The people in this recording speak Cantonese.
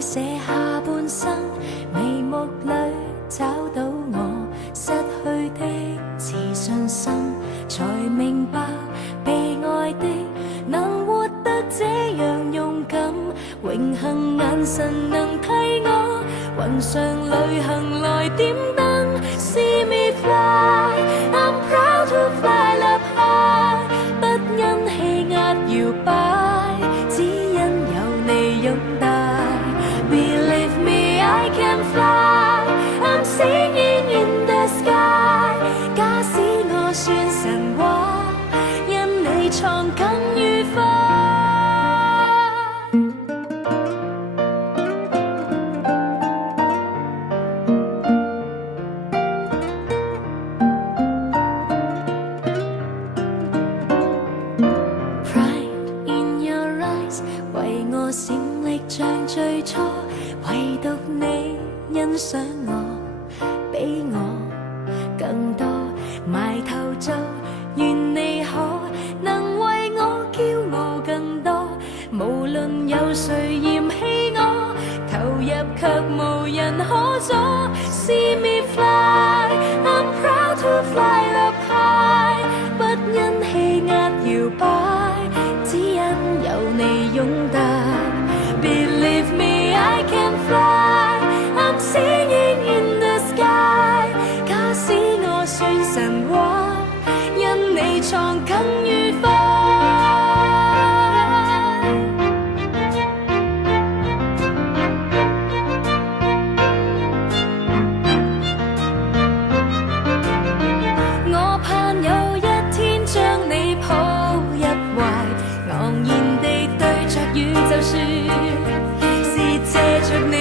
寫下半生，眉目裏找到我失去的自信心，才明白被愛的能活得這樣勇敢，榮幸眼神能替我雲上旅行來點燈。See me fly, I'm proud to fly up high， 不因氣壓搖擺，只因有你擁戴。Believe me, I can fly, I'm singing in the sky。 假使我算神話，因你創更愉快。為我閃力像最初，唯獨你欣賞我，比我更多。埋頭做，願你可能為我驕傲更多。無論有誰嫌棄我，投入卻無人可阻。See me fly, I'm proud to fly up high， 不因氣壓搖擺，只因有你擁戴。Believe me, I can fly, I'm singing in the sky。 假使我算神話，因你創更愉快。我盼有一天將你抱入懷，昂然地對着宇宙說，是借着你